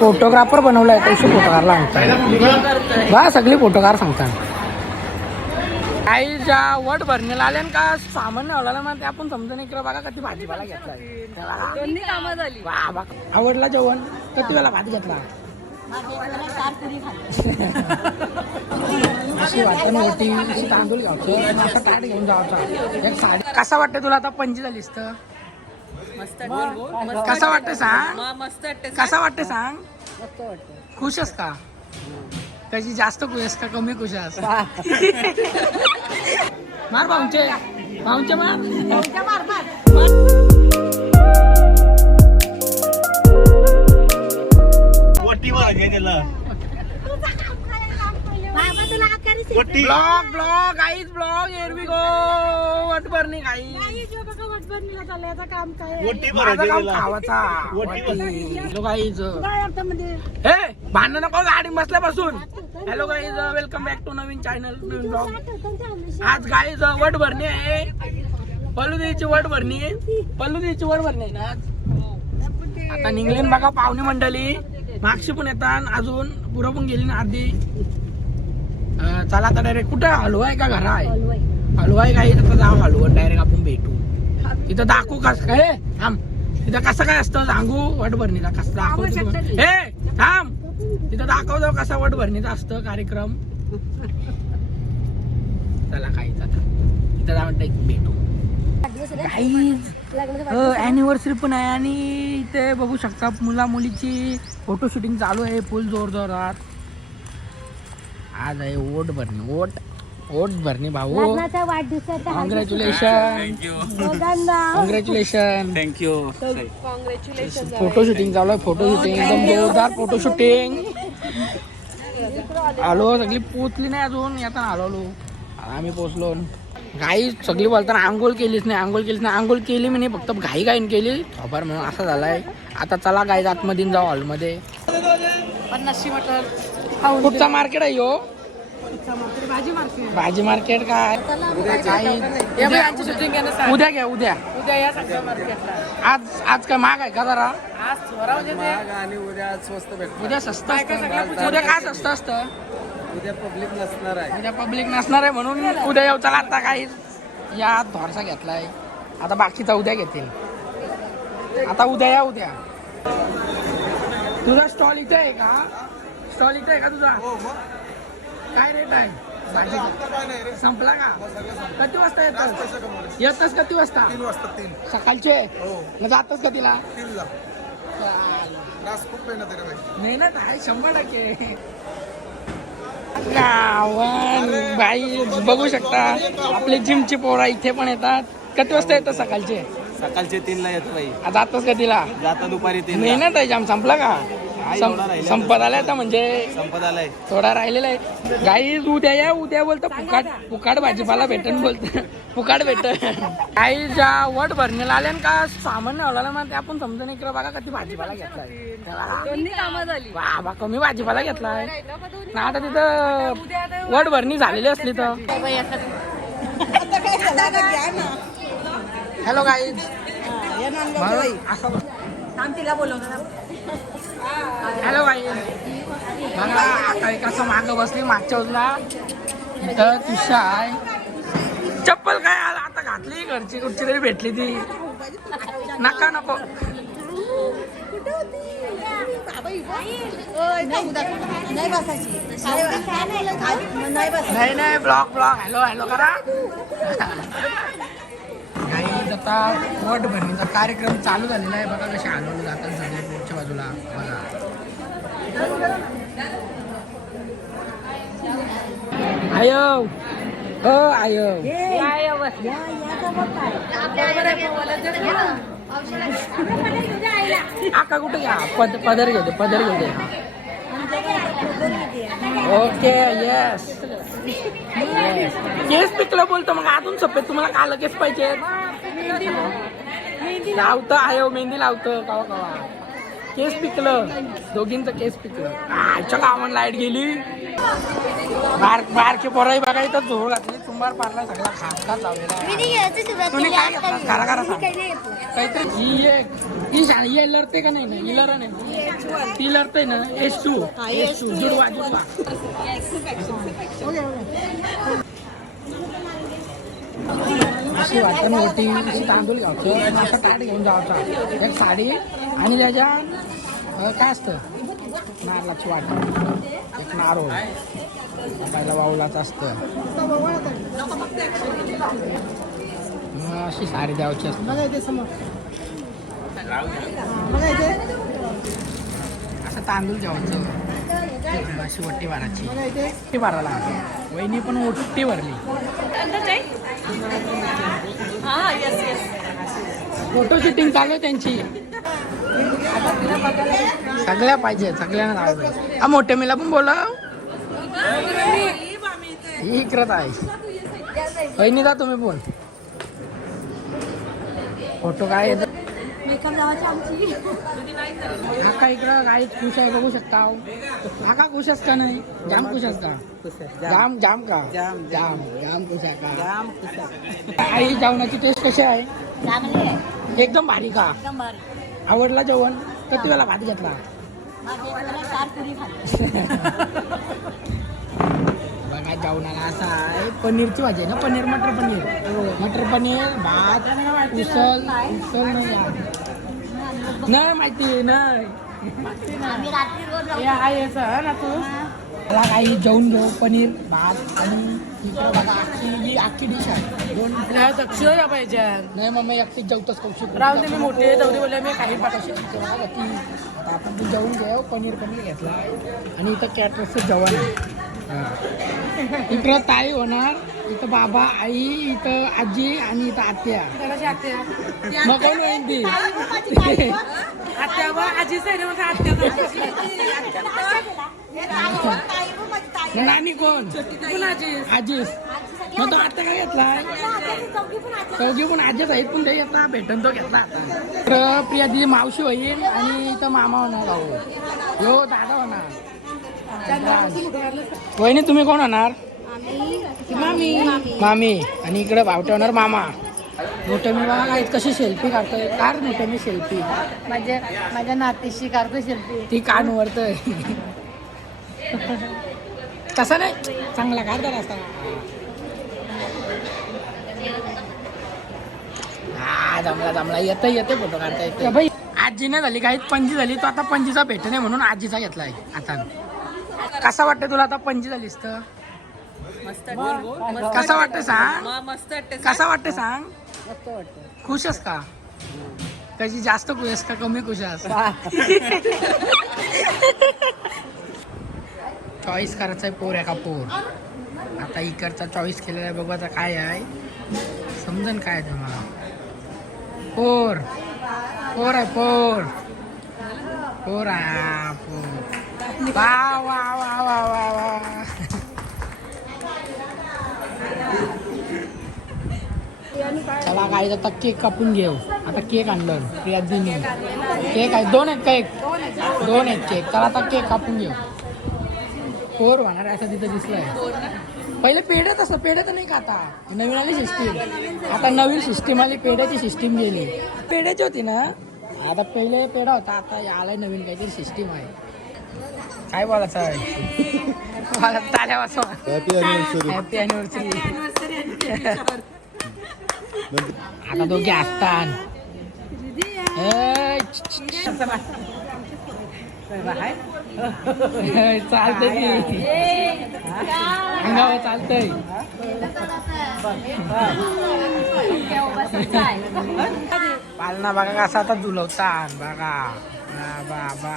Photographer बनवलाय तशी फोटोग्राफरला सांगतात बा सगळी फोटोग्राफर सांगतात काही ज्या वट भरणीला आले का सामान लावला मग ते आपण समजून इकडे बघा कधी भाजीपाला घेतला आवडला जेवण किती वेळा भात घेतला अशी वाटण होती अशी तांदूळ घ्यायचं असं ताट घेऊन जायचा एक साडी कसा वाटतं तुला आता पणजी झालीस तर कसा वाटतं सांग कसा वाटतं सांग खुश आहेस का कशी जास्त खुश आहेस का कमी खुश आहेस मार भाऊंचे भाऊंचे मार vlog vlog guys vlog here we go वट भरणी गाईज काम गाईज हे भांडण नको गाडी बसल्यापासून hello guys welcome back to नवीन चॅनल नवीन ब्लॉग आज गाईज वट भरणी आहे पल्लूदेवीची वट भरणी आहे पल्लूदेवीची वट भरणी आहे ना आज आता निघले बघा पाहुणे मंडळी मागशी पण येतात अजून पुरं पण गेली ना आधी चला आता डायरेक्ट कुठं हलवा आहे का घरा आहे हलवा आहे काही तर जाऊ हलवा डायरेक्ट आपण भेटू तिथं दाखवू कसं काय थांब तिथं कसं काय असतं सांगू वट भरणीचा कसं दाखवतो हे थांब तिथं दाखवतो कसा वट भरणीचा असतं कार्यक्रम चला काहीच आता तिथं जाऊन भेटू अॅनिव्हर्सरी पण आहे आणि इथे बघू शकता मुला मुलीची फोटो शूटिंग चालू आहे फुल जोर जोरात आज आहे ओट भरणी ओट भरणी भाऊ congratulation congratulation thank you photo shooting चालू आहे फोटो शूटिंग एकदम जोरदार फोटो शूटिंग आलो सगळी पोचली नाही अजून येताना आलो आम्ही पोचलो घाई सगळी बोलताना आंघोळ केलीच नाही आंघोळ केली मी नाही फक्त घाई घाईन केली खबर म्हणून असं झालाय आता चला गाईज आतमध्ये जाऊ हॉलमध्ये 50 मटर कुठचा मार्केट आहे यो भाजी मार्केट काय उद्या घ्या उद्या आज काय महाग आहे का जरा उद्या स्वस्त भेट उद्या स्वस्त उद्या काय स्वस्त असतं उद्या पब्लिक नसणार आहे म्हणून उद्या येऊ चला आता काही या धोरसा घेतलाय आता बाकीचा उद्या घेतील आता उद्या या उद्या तुझा स्टॉल इथे आहे का तुझा काय रेट आहे भाजी संपला का किती वाजता येतच किती वाजता 3 वाजता सकाळचे जातच कधीला मेहनत आहे 100% बाई बघू शकता आपले जिमची पोरा इथे पण येतात किती वाजता येतात सकाळचे 3 ला येतो बाई जातच कधीला जाता दुपारी 3 मेहनत आहे जाम संपला का संपत आलाय आता म्हणजे संपत आलाय थोडा राहिलेला आहे गाई उद्या या उद्या बोलतो फुकाट भाजीपाला भेटन बोलत फुकाट भेटन काही ज्या वट भरणीला आले का सामान लावला मग ते आपण समजून इकडे बघा कधी भाजीपाला घेतलाय बाबा कमी भाजीपाला घेतलाय ना आता तिथं वट भरणी झालेली असली तर हॅलो गाईज हॅलो गाईज बघा आता कसं मागं बसली मागच्या बाजूला इथं तुषा आहे चप्पल काय आता घातली घरची कुठची तरी भेटली ती नका नको नाही ब्लॉग हॅलो करा आता वट भरणीचा कार्यक्रम चालू झालेला आहे बघा कसे हलवले जातात झाले पुढच्या बाजूला बघा आयो आका कुठे घ्या पदर घेते ओके येस केस पिकलं बोलतो मग अजून सफेद तुम्हाला काल केस पाहिजे लावतं आयो मेहंदी लावतं कवा केस पिकलं दोघींचं केस पिकलं आजच्या गावात लाईट गेली बारके पोराई बघा इथं झोळ घातली चुंबार पारला सगळा खात लावलेला तुम्ही काय घेतला घरा सांग काहीतरी ही एक ये लढते का नाही ना ही लढा नाही ती लढते ना S2 जुडवा अशी वाटतं मोठी अशी तांदूळ घ्यायचं आणि असं ताट घेऊन जायचा एक साडी आणि त्याच्या काय असतं नारळाची वाट एक नारळ पहिला वाऊलाच असतं अशी साडी द्यायची असते असं तांदूळ घ्यायचं अशी वट्टी भरायची वट्टी भरायला वहिनी पण वट्टी भरली फोटो शूटिंग चालू आहे त्यांची सगळ्या पाहिजे सगळ्यांना आवडेल हा मोठ्या मीला पण बोला ही करत आहे वहिनी जा तुम्ही पण फोटो काय काका इकडं गाडीत खुश आहे बघू शकता काका खुश आहेस का नाही जाम खुश आहेस का जाम जाम का जाम जाम जाम खुश आहे का जाम आई जेवणाची टेस्ट कशी आहे एकदम भारी का आवडला जेवण किती वेळा भात घेतला बघा जेवणाला असा आहे पनीरची भाजी आहे ना पनीर मटर पनीर भात उसळ नाही माहिती नाही ना तू मला काही जेवून घेऊ पनीर भात आणि इकडं बघा अख्खी डिश आहे दोन दक्षिण पाहिजे नाही मग मी एकटीच जेवतोच कौशिक राहून मी मोठे जाऊ बोलले मी काही पाठवशी आता आपण तू जेवून घेऊ पनीर घेतला आणि इथं कॅटरसचं जेवण आहे इकडं ताई होणार इथं बाबा आई इथं आजी आणि इथं आत्या मग कोण होईल ती नानी कोण आजीस मग तो आता काय घेतलाय चौघी पण आजीच आहेत पण ते घेतला भेटून तो घेतला आता प्रिया दिदी मावशी होईल आणि इथं मामा होणार भाऊ हो दादा होणार वहिनी तुम्ही कोण होणार मामी आणि इकडे भावटे होणार मामा मोठं मी बघा कशी सेल्फी काढतोय कार मोठं मी सेल्फी माझ्या नातीशी काढतोय सेल्फी ती कान वरतोय तसा नाही चांगला काढता रस्ता हा जमला येते फोटो काढता येते भाई आजी नाही झाली काही पणजी झाली तो आता पणजीचा भेट नाही म्हणून आजीचा घेतलाय आता कसा वाटतं तुला आता पणजी झालीस तर कसा वाटतं सांग कसा वाटतं सांग खुश आहेस का कशी जास्त खुश आहेस का कमी खुश आहेस चॉईस करायचा आहे पोर आहे का पोर आता इकडचा चॉईस केलेला आहे बघू आता काय आहे समजन काय तुम्हाला पोर आहे पोर वा वा वा वा वा वा चला काय आता केक कापून घेऊ आता केक आणलं प्रिया दिनी केक आहे दोन आहेत केक चला आता केक कापून घेऊ पोर होणार असं तिथं दिसलंय पहिले पेढ्यात असतं पेढ्यात नाही का आता नवीन आली सिस्टीम आता नवीन सिस्टीम आली पेढ्याची सिस्टीम गेली पेढ्याची होती ना आता पहिले पेढा होता आता आलाय नवीन काहीतरी सिस्टीम आहे काय बोलायचं आहे ताल्या वाचवा हॅपी अॅनिव्हर्सरी आता दोघे असतात चालतंय अंगावर चालतंय पालना बघा कसा आता झुलवतात बघा बाबा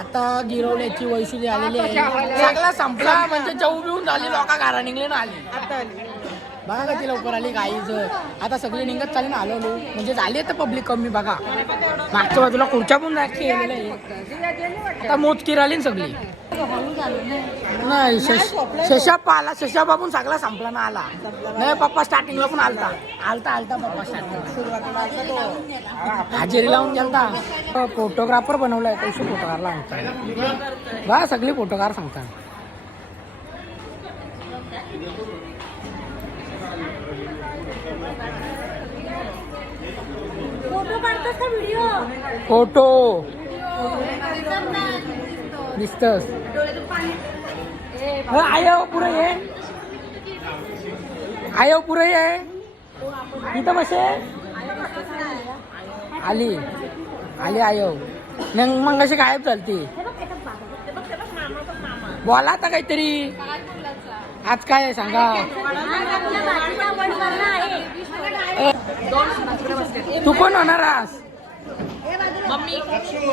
आता गिरवल्याची वैशुली आलेली आहे सगळा संपला म्हणजे चऊ बिऊन झाली लोका घरा निघले ना आली बघा कधी लवकर आली गाईच आता सगळी निघत चालली ना हलवलो म्हणजे झाली आता पब्लिक कमी बघा मागच्या बाजूला खुर्च्या पण केलेलं आहे आता मोजकीर आली ना सगळी नाही शशाप आला शशाप आपण सगळा संपला ना आला नाही पप्पा स्टार्टिंगला पण आलता पप्पा स्टार्टिंगला हाजेरी लावून गेलता फोटोग्राफर बनवलाय पैसे फोटोग्राफरला सांगता बा सगळी फोटोग्राफर सांगता फोटो फोटो दिसतस आयो पुढे ये आयो पुढे ये इथं बसे आली आली आयो मग अशी गायब चालती बोला आता काहीतरी आज काय आहे सांगा तू कोण होणार आज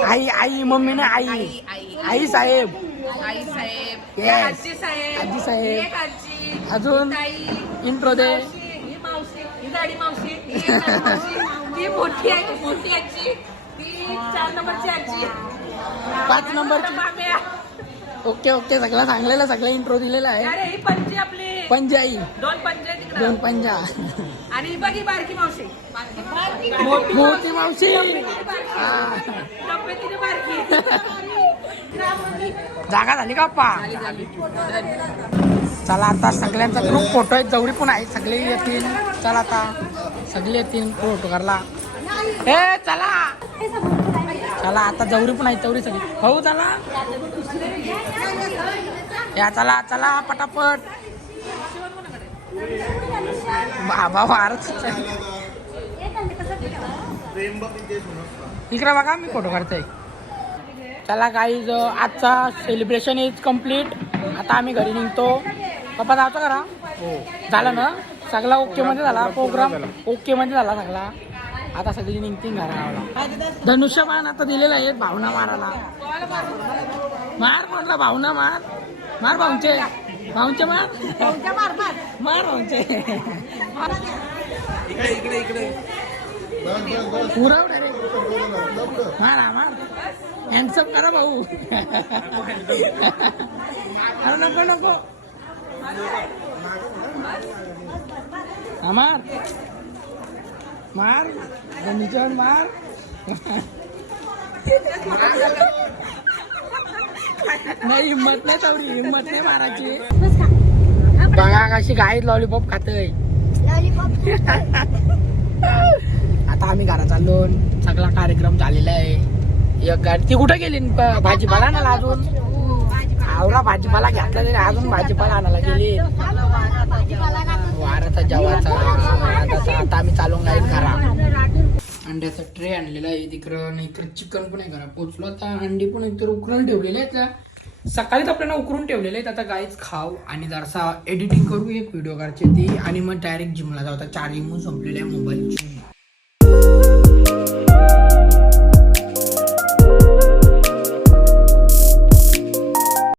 आई आई मम्मी ना आई आई साहेब Yes. आजी साहेब अजून इंट्रो दे पाच नंबरची ओके ओके सगळं सांगलेलं सगळं इंट्रो दिलेला आहे पंजी आई दोन पंजा आणि बघी बारकी मावशी मोठी मावशी तब्येतीने बारकी जागा झाली का पा चला आता सगळ्यांचा ग्रुप फोटो आहे जवळी पण आहे सगळे येतील चला आता सगळे येतील फोटो करायला हे चला चला आता जवळी पण आहे तेवढी सगळी हो चला या चला चला पटापट बाबा वारच इकडे बघा मी फोटो काढतोय चला गाईज आजचा सेलिब्रेशन इज कम्प्लीट आता आम्ही घरी निघतो पप्पा जातो करा हो झालं ना सगळा ओके मध्ये झाला प्रोग्राम ओके मध्ये झाला सगळा आता सगळी निघतील घराला धनुष्यबाण आता दिलेला आहे भावना मारायला मार म्हटलं भावना मार मार भाऊंचे भाऊंचे मार मार भाऊंचे पुरा रे मारा मार हँडसअप करा भाऊ अरे नको नको मार मार धनुष्यबाण मार नाही हिम्मत नाही तेवढी हिम्मत नाही मारायची बघा कशी गाय लॉलीपॉप खातय आता आम्ही घरात चाललो सगळा कार्यक्रम झालेला आहे एक गाडी ती कुठे गेली भाजीपाला आणायला अजून आवरा भाजीपाला घेतला तरी अजून भाजीपाला आणायला गेली वाराचा जेवायचा आता आम्ही चालून नाही घरा अंड्याचा ट्रे आणलेला आहे तिकडं इकडं चिकन पण आहे घरा पोचलो आता अंडी पण इतर उकरून ठेवलेले आहेत सकाळीच आपल्याला उकरून ठेवलेले आहेत आता गाईच खाऊ आणि जरासा एडिटिंग करू एक व्हिडिओ काढची ती आणि मग डायरेक्ट जिमला जाऊ आता चार्जिंग संपलेली आहे मोबाईलची